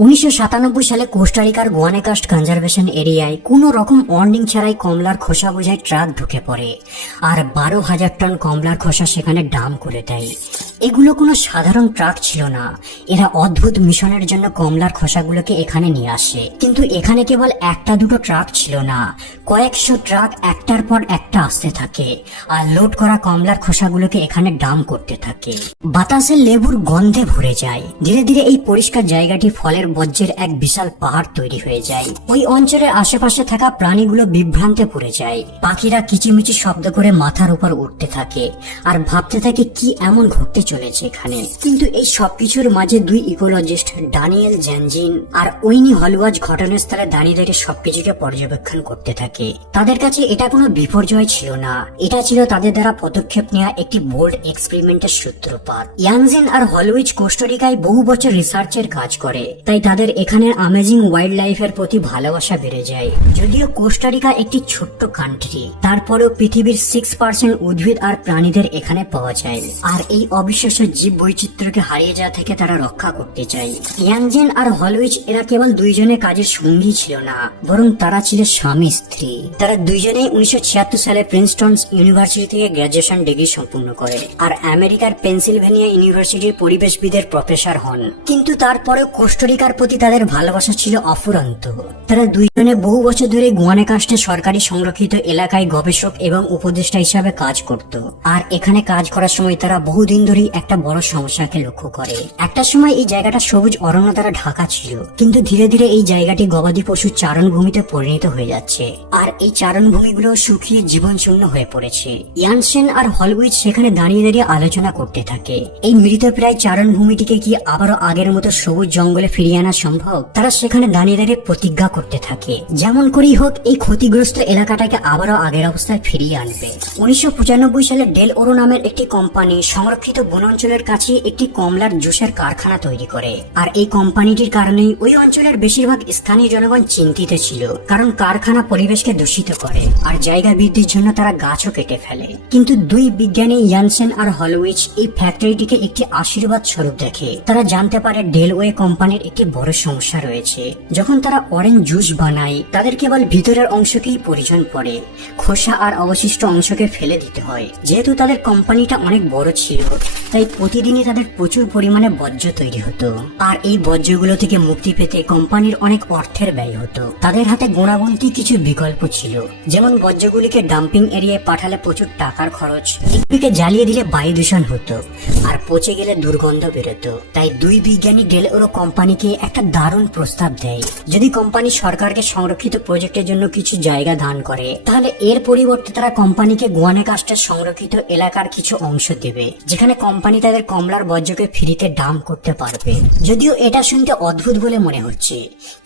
1997 সালে কোস্টারিকার গুয়ানাকাস্ট কনজারভেশন এরিয়ায় কোনো রকম ওয়ার্নিং ছাড়াই কমলার খোসা বোঝাই ট্রাক ঢুকে পড়ে আর 12,000 টন কমলার খোসা সেখানে ডাম্প করে দেয়। এগুলো কোনো সাধারণ ট্রাক ছিল না, এরা অদ্ভুত মিশনের জন্য কমলার খোসাগুলোকে এখানে নিয়ে আসে। কিন্তু এখানে কেবল একটা দুটো ট্রাক ছিল না, কয়েকশো ট্রাক একটার পর একটা আসতে থাকে আর লোড করা কমলার খোসাগুলোকে এখানে ডাম্প করতে থাকে। বাতাসে লেবুর গন্ধে ভরে যায়। ধীরে ধীরে এই পরিষ্কার জায়গাটি ফলের বর্জ্যের এক বিশাল পাহাড় তৈরি হয়ে যায়। ওই অঞ্চলের আশেপাশে থাকা প্রাণীগুলো বিভ্রান্তে পড়ে যায়। পাখিরা কিচিমিচি শব্দ করে মাথার উপর উঠতে থাকে আর ভাবতে থাকে কি এমন ঘটতে চলেছে এখানে। কিন্তু এই সবকিছুর মাঝে দুই ইকোলজিস্ট ড্যানিয়েল জেনজিন আর উইনি হলওয়াজ ঘটনাস্থলে দাঁড়িয়ে দাঁড়িয়ে সবকিছুকে পর্যবেক্ষণ করতে থাকে। তাদের কাছে এটা কোনো বিপর্যয় ছিল না, এটা ছিল তাদের দ্বারা পদক্ষেপ নেওয়া একটি বোল্ড এক্সপেরিমেন্টের সূত্রপাত। ইয়ানজেন আর হলউইচ কোস্টারিকায় বহু বছর রিসার্চের কাজ করে, তাই তাদের এখানের অ্যামেজিং ওয়াইল্ড লাইফের প্রতি ভালোবাসা বেড়ে যায়। যদিও কোস্টারিকা একটি ছোট্ট কান্ট্রি, তারপরেও পৃথিবীর 6% উদ্ভিদ আর প্রাণীদের এখানে পাওয়া যায়। আর এই অবিশ্বাস্য জীব বৈচিত্র্যকে হারিয়ে যাওয়া থেকে তারা রক্ষা করতে চায়। ইয়ানজেন আর হলউইচ এরা কেবল দুইজনে কাজের সঙ্গী ছিল না, বরং তারা ছিল স্বামী স্ত্রী। তারা দুইজনেই 1976 সালে প্রিন্সটন ইউনিভার্সিটি থেকে গ্র্যাজুয়েশন ডিগ্রি সম্পূর্ণ করে আর আমেরিকার পেনসিলভেনিয়া ইউনিভার্সিটির পরিবেশবিদের প্রফেসর হন। কিন্তু তারপরে কোস্টারিকার প্রতি তাদের ভালোবাসা ছিল অফুরন্ত। তারা দুইজনে বহু বছর ধরে গুয়ানাকাস্টে সরকারি সংরক্ষিত এলাকায় গবেষক এবং উপদেষ্টা হিসাবে কাজ করত। আর এখানে কাজ করার সময় তারা বহুদিন ধরেই একটা বড় সমস্যাকে লক্ষ্য করে। একটা সময় এই জায়গাটা সবুজ অরণ্য দ্বারা ঢাকা ছিল, কিন্তু ধীরে ধীরে এই জায়গাটি গবাদি পশুর চারণভূমিতে পরিণত হয়ে যাচ্ছে আর এই চারণভূমিগুলো শুকিয়ে জীবন শূন্য হয়ে পড়েছে। ইয়ানসেন আর হলউইচ সেখানে দাঁড়িয়ে দাঁড়িয়ে আলোচনা করতে থাকে, এই মৃতপ্রায় চারণভূমিটিকে কি আবারও আগের মতো সবুজ জঙ্গলে ফিরিয়ে আনা সম্ভব? তারা সেখানে দাঁড়িয়ে দাঁড়িয়ে প্রতিজ্ঞা করতে থাকে যেমন করেই হোক এই ক্ষতিগ্রস্ত এলাকাটাকে আবারও আগের অবস্থায় ফিরিয়ে আনবে। 1995 সালে ডেল ওরো নামের একটি কোম্পানি সংরক্ষিত বনাঞ্চলের কাছে একটি কমলার জুসের কারখানা তৈরি করে। আর এই কোম্পানিটির কারণেই ওই অঞ্চলের বেশিরভাগ স্থানীয় জনগণ চিন্তিত ছিল, কারণ কারখানা পরিবেশকে দূষিত করে আর জায়গা বৃদ্ধির জন্য তারা গাছও কেটে ফেলে। কিন্তু দুই বিজ্ঞানী ইয়ানসেন আর হলউইচ এই ফ্যাক্টরিটিকে একটি আশীর্বাদ স্বরূপ দেখে। তারা জানতে পারে ডেলওয়ে কোম্পানির একটি বড় সমস্যা রয়েছে। যখন তারা অরেঞ্জ জুস বানায় তাদের কেবল ভিতরের অংশকেই প্রয়োজন পড়ে, খোসা আর অবশিষ্ট অংশকে ফেলে দিতে হয়। যেহেতু তাদের কোম্পানিটা অনেক বড় ছিল, তাই প্রতিদিনই তাদের প্রচুর পরিমাণে বর্জ্য তৈরি হতো আর এই বর্জ্যগুলো থেকে মুক্তি পেতে কোম্পানির অনেক অর্থের ব্যয় হতো। তাদের হাতে গোনাগুনতি কিছু বিকল্প ছিল, যেমন বর্জ্যগুলিকে ডাম্পিং এরিয়ায় পাঠালে প্রচুর টাকার খরচ, এগুলিকে জ্বালিয়ে দিলে বায়ু দূষণ হতো আর পচে গেলে দুর্গন্ধ বেরোতো। তাই দুই বিজ্ঞানী ডেল ওরো কোম্পানিকে একটা দারুণ প্রস্তাব দেয়, যদি কোম্পানি সরকারকে সংরক্ষিত প্রজেক্টের জন্য কিছু জায়গা দান করে তাহলে এর পরিবর্তে তারা কোম্পানিকে গুয়ানাকাস্টের সংরক্ষিত এলাকার কিছু অংশ দেবে, যেখানে কোম্পানি তাদের কমলার বর্জ্যকে ফ্রিতে ডাম্প করতে পারবে। যদিও এটা শুনতে অদ্ভুত বলে মনে হচ্ছে,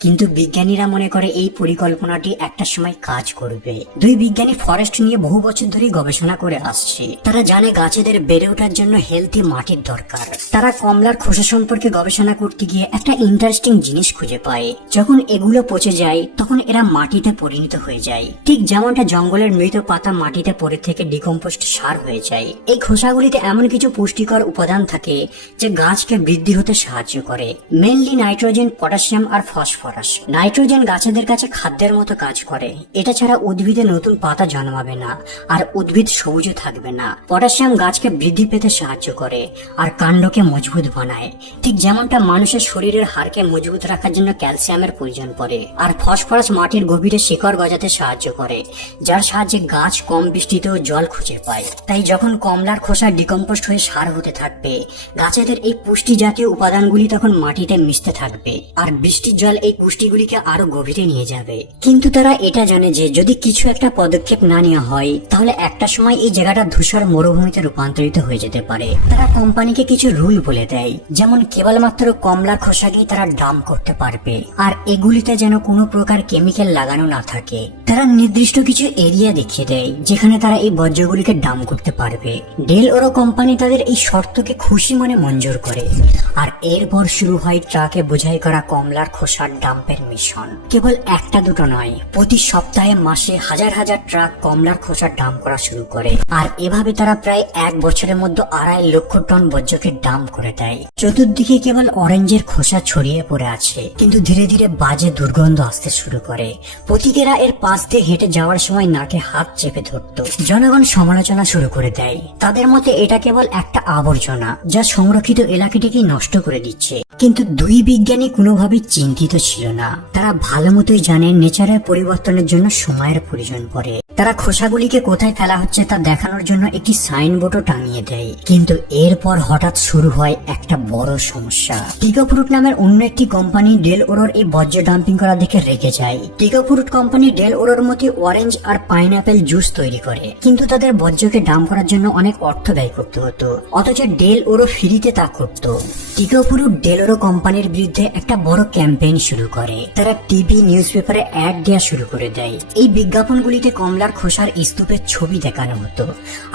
কিন্তু বিজ্ঞানীরা মনে করে এই পরিকল্পনাটি একটা সময় কাজ করবে। দুই বিজ্ঞানী ফরেস্ট নিয়ে বহু বছর ধরে গবেষণা করে আসছে। তারা জানে গাছেদের বেড়ে ওঠার জন্য হেলদি মাটির দরকার। তারা কমলার খোসা সম্পর্কে গবেষণা করতে গিয়ে একটা ইন্টারেস্টিং জিনিস খুঁজে পায়। যখন এগুলো পচে যায় তখন এরা মাটিতে পরিণত হয়ে যায়, ঠিক যেমনটা জঙ্গলের মৃত পাতা মাটিতে পড়ে থেকে ডিকম্পোস্ট সার হয়ে যায়। এই খোসাগুলিতে এমন কিছু পুষ্টিকর উপাদান থাকে যে গাছকে বৃদ্ধি হতে সাহায্য করে, মেনলি নাইট্রোজেন, পটাশিয়াম আর ফসফরাস। নাইট্রোজেন গাছেদের কাছে খাদ্যের মতো কাজ করে, এটা ছাড়া উদ্ভিদে নতুন পাতা জন্মাবে না আর উদ্ভিদ সবুজও থাকবে না। পটাশিয়াম গাছকে বৃদ্ধি পেতে সাহায্য করে আর কাণ্ডকে মজবুত বানায়, ঠিক যেমনটা মানুষের শরীরের হাড়কে মজবুত রাখার জন্য ক্যালসিয়ামের প্রয়োজন পড়ে। আর ফসফরাস মাটির গভীরে শিকড় গজাতে সাহায্য করে, যার সাহায্যে গাছ কম বৃষ্টিতেও জল খুঁজে পায়। তাই যখন কমলার খোসা ডিকম্পোস্ট হয়ে সার হতে থাকবে, গাছেদের এই পুষ্টি জাতীয় উপাদানগুলি তখন মাটিতে মিশতে থাকবে আর বৃষ্টির জল এই পুষ্টিগুলিকে আরো গভীরে নিয়ে যাবে। কিন্তু তারা এটা জানে যে যদি কিছু একটা পদক্ষেপ না নেওয়া হয় তাহলে একটা সময় এই জায়গাটা ধূসর মরুভূমিতে রূপান্তরিত হয়ে যেতে পারে। তারা কোম্পানিকে কিছু রুল বলে দেয়, যেমন কেবলমাত্র কমলার খোসাকেই তারা ডাম্প করতে পারবে আর এগুলিতে যেন কোনো প্রকার কেমিক্যাল লাগানো না থাকে। তারা নির্দিষ্ট কিছু এরিয়া দেখিয়ে দেয় যেখানে তারা এই বর্জ্যগুলিকে ডাম্প করতে পারবে। ডেল ওরো কোম্পানি তাদের এই শর্তকে খুশি মনে মঞ্জুর করে আর এরপর শুরু হয় ট্রাকে বোঝাই করা কমলার খোসার ডাম্পের মিশন। কেবল একটা দুটো নয়, প্রতি সপ্তাহে মাসে হাজার হাজার ট্রাক কমলার খোসা ডাম্প করা শুরু করে আর এভাবে তারা প্রায় এক বছরের মধ্যে 2.5 লক্ষ টন বর্জ্যকে ডাম্প করে দেয়। চতুর্দিকে কেবল অরেঞ্জের খোসা ছড়িয়ে ছড়িয়ে পড়ে আছে, কিন্তু ধীরে ধীরে বাজে দুর্গন্ধ আসতে শুরু করে। পথিকেরা এর পাশ দিয়ে হেঁটে যাওয়ার সময় নাকে হাত চেপে ধরত। জনগণ সমালোচনা শুরু করে দেয়। তাদের মতে এটা কেবল একটা আবর্জনা যা সংরক্ষিত এলাকাটিকে নষ্ট করে দিচ্ছে। কিন্তু দুই বিজ্ঞানী কোনোভাবেই চিন্তিত ছিল না। তারা ভালো মতোই জানে নেচারের পরিবর্তনের জন্য সময়ের প্রয়োজন পড়ে। তারা খোসাগুলিকে কোথায় ফেলা হচ্ছে তা দেখানোর জন্য একটি সাইনবোর্ডও টাঙিয়ে দেয়। কিন্তু এরপর হঠাৎ শুরু হয় একটা বড় সমস্যা। টিকো ফ্রুট নামের অন্য একটি কোম্পানি ডেল ওরোর এই বর্জ্য ডাম্পিং করা দেখে রেগে যায়। টিকো ফ্রুট কোম্পানি ডেল ওরোর মতো অরেঞ্জ আর পাইনঅ্যাপেল জুস তৈরি করে, কিন্তু তাদের বর্জ্যকে ডাম্প করার জন্য অনেক অর্থ ব্যয় করতে হতো, অথচ ডেল ওরো ফ্রিতে তা করত। টিকো ফ্রুট ডেল ওরো কোম্পানির বিরুদ্ধে একটা বড় ক্যাম্পেইন শুরু করে। তারা টিভি নিউজ পেপারে অ্যাড দেওয়া শুরু করে দেয়। এই বিজ্ঞাপনগুলিতে কমলার খোসার স্তূপের ছবি দেখানো হতো,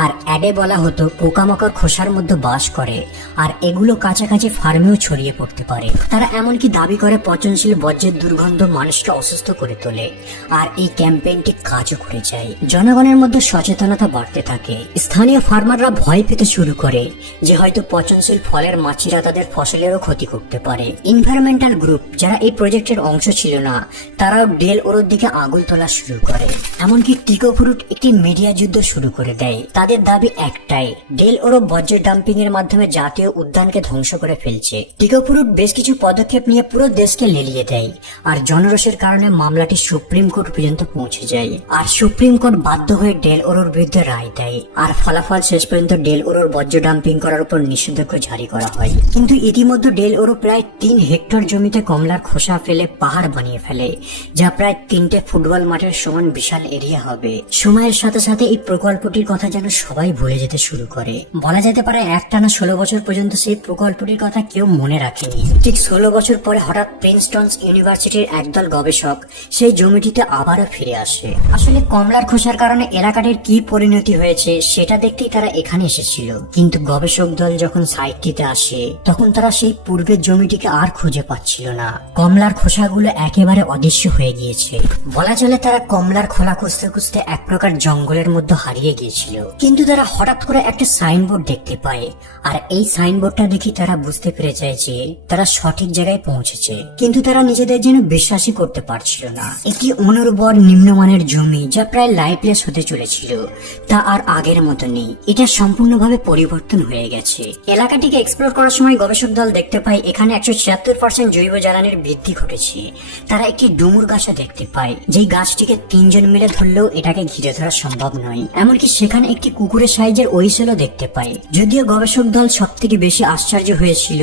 আর অ্যাডে বলা হতো পোকামাকড় খোসার মধ্যে বাস করে আর এগুলো কাছাকাছি ফার্মেও ছড়িয়ে পড়তে পারে। তারা এমনকি দাবি করে পচনশীল বর্জ্যের দুর্গন্ধ মানুষকে অসুস্থ করে তোলে, আর এই ক্যাম্পেইনটি কাজও করে যায়। জনগণের মধ্যে সচেতনতা বাড়তে থাকে। স্থানীয় ফার্মাররা ভয় পেতে শুরু করে যে হয়তো পচনশীল ফলের মাছিরা তাদের ফসলেরও ক্ষতি করতে পারে। এনভায়রনমেন্টাল গ্রুপ যারা এই প্রজেক্টের অংশ ছিল না, তারাও ডেল ওরোর দিকে আঙুল তোলা শুরু করে। এমনকি টিকো ফ্রুট একটি মিডিয়া যুদ্ধ শুরু করে দেয়। তাদের দাবি একটাই, ডেল ওরো বর্জ্য ডাম্পিং এর মাধ্যমে জাতীয় উদ্যানকে ধ্বংস করে ফেলছে। টিকো ফ্রুট বেশ কিছু পদক্ষেপ নিয়ে পুরো দেশকে লেলিয়ে দেয়, আর জনরোষের কারণে মামলাটি সুপ্রিম কোর্ট পর্যন্ত পৌঁছে যায়। আর সুপ্রিম কোর্ট বাধ্য হয়ে ডেল ওরোর বিরুদ্ধে রায় দেয়, আর ফলাফল শেষ পর্যন্ত ডেল ওরোর বর্জ্য ডাম্পিং করার উপর নিষেধাজ্ঞা জারি করা হয়। কিন্তু ইতিমধ্যে ডেল ওরো প্রায় 3 হেক্টর জমিতে কমলার খোসা ফেলে পাহাড় বানিয়ে ফেলে, যা প্রায় 3টে ফুটবল মাঠের সমান বিশাল এরিয়া হবে। সময়ের সাথে সাথে এই প্রকল্পটির কথা যেন সবাই ভুলে যেতে শুরু করে। বলা যেতে পারে একটানা 16 বছর পর্যন্ত সেই প্রকল্পটির কথা কেউ মনে রাখেনি। ঠিক 16 বছর পরে হঠাৎ প্রিন্সটন ইউনিভার্সিটির একদল গবেষক সেই জমিটিতে আবারও ফিরে আসে। আসলে কমলার খোসার কারণে এলাকাটির কি পরিণতি হয়েছে সেটা দেখতেই তারা এখানে এসেছিল। কিন্তু গবেষক দল যখন সাইটটিতে আসে তখন তারা সেই পূর্বের জমিটিকে আর খুঁজে পাচ্ছিল না। কমলার খোসাগুলো একেবারে অদৃশ্য হয়ে গিয়েছে। বলা চলে তারা কমলার খোলা খুঁজতে খুঁজতে এক প্রকার জঙ্গলের মধ্যে হারিয়ে গিয়েছিল। কিন্তু তারা হঠাৎ করে একটা সাইনবোর্ড দেখতে পায়, আর এই সাইনবোর্ডটা দেখে তারা বুঝতে পেরে যায় যে তারা সঠিক জায়গায় পৌঁছেছে। কিন্তু তারা নিজেদের যেন বিশ্বাসই করতে পারছিল না। একটি অনুর্বর নিম্নমানের জমি যা প্রায় লাইফলেস হতে চলেছিল তা আর আগের মতো নেই। এটা সম্পূর্ণভাবে পরিবর্তন হয়ে গেছে। এলাকাটিকে এক্সপ্লোর করার সময় গবেষক দল দেখতে পায় এখানে 176% জৈব জ্বালানির বৃদ্ধি ঘটেছে। তারা একটি ডুমুর গাছও দেখতে পায়, যেই গাছটিকে 3 জন মিলে ধরলেও এটাকে ঘিরে ধরা সম্ভব নয়। এমনকি সেখানে একটি কুকুরের সাইজের ওইসেলও দেখতে পায়। যদিও গবেষক দল সব থেকে বেশি আশ্চর্য হয়েছিল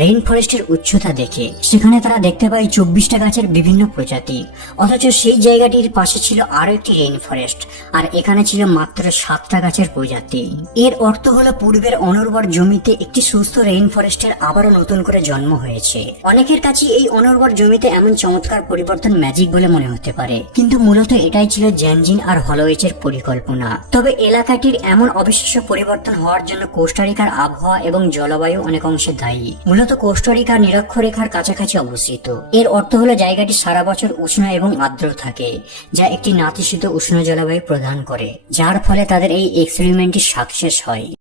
রেইন ফরেস্টের উচ্চতা দেখে। সেখানে তারা দেখতে পায় 24টা গাছের বিভিন্ন প্রজাতি, অথচ সেই জায়গাটির পাশে ছিল আরো একটি রেইন ফরেস্ট, আর এখানে ছিল মাত্র 7টা গাছের প্রজাতি। এর অর্থ হলো পূর্বের অনুর্বর জমিতে একটি সুস্থ রেইন ফরেস্টের আবারও নতুন করে জন্ম হয়েছে। অনেকের কাছে এই অনুর্বর জমিতে এমন চমৎকার পরিবর্তন ম্যাজিক বলে মনে হতে পারে, কিন্তু মূলত এটাই ছিল জ্যানজিন আর হলোউইচের পরিকল্পনা। তবে এলাকাটির এমন অবিশ্বাস্য পরিবর্তন হওয়ার জন্য কোস্টারিকার আবহাওয়া এবং জলবায়ু অনেক অংশে দায়ী। মূলত কোস্টারিকা নিরক্ষরেখার কাছাকাছি অবস্থিত। এর অর্থ হলো জায়গাটি সারা বছর উষ্ণ এবং আর্দ্র থাকে, যা একটি নাতিশীতোষ্ণ উষ্ণ জলবায়ু প্রদান করে, যার ফলে তাদের এই এক্সপেরিমেন্টটি সাকসেস হয়।